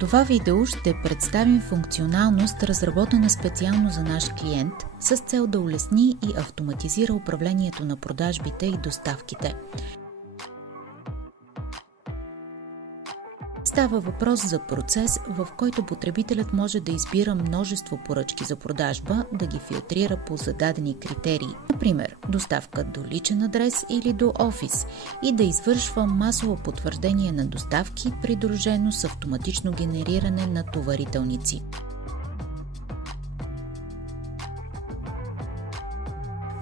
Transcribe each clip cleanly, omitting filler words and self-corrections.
това видео ще представим функционалност, разработена специално за наш клиент, с цел да улесни и автоматизира управлението на продажбите и доставките. Става въпрос за процес, в който потребителят може да избира множество поръчки за продажба, да ги филтрира по зададени критерии, например доставка до личен адрес или до офис, и да извършва масово потвърждение на доставки, придружено с автоматично генериране на товарителници.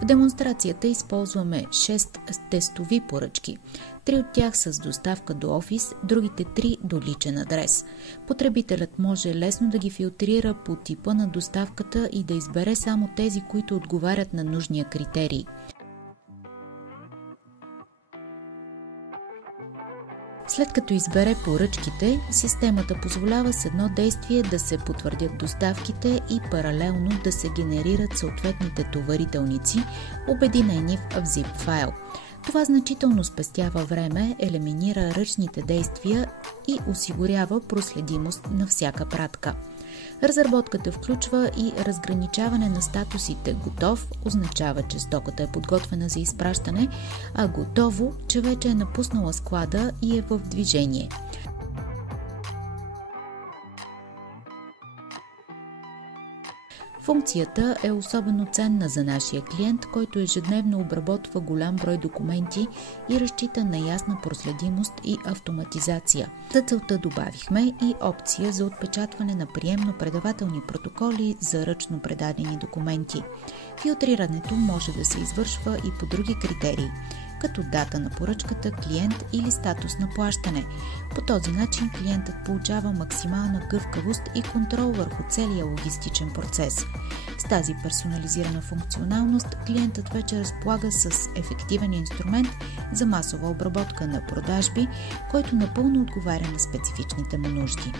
В демонстрацията използваме 6 тестови поръчки. 3 от тях с доставка до офис, другите 3 до личен адрес. Потребителят може лесно да ги филтрира по типа на доставката и да избере само тези, които отговарят на нужния критерий. След като избере поръчките, системата позволява с едно действие да се потвърдят доставките и паралелно да се генерират съответните товарителници, обединени в zip файл. Това значително спестява време, елиминира ръчните действия и осигурява проследимост на всяка пратка. Разработката включва и разграничаване на статусите „Готов“ означава, че стоката е подготвена за изпращане, а „Готово“, че вече е напуснала склада и е в движение. Функцията е особено ценна за нашия клиент, който ежедневно обработва голям брой документи и разчита на ясна проследимост и автоматизация. За целта добавихме и опция за отпечатване на приемно-предавателни протоколи за ръчно предадени документи. Филтрирането може да се извършва и по други критерии, като дата на поръчката, клиент или статус на плащане. По този начин клиентът получава максимална гъвкавост и контрол върху целия логистичен процес. С тази персонализирана функционалност клиентът вече разполага с ефективен инструмент за масова обработка на продажби, който напълно отговаря на специфичните му нужди.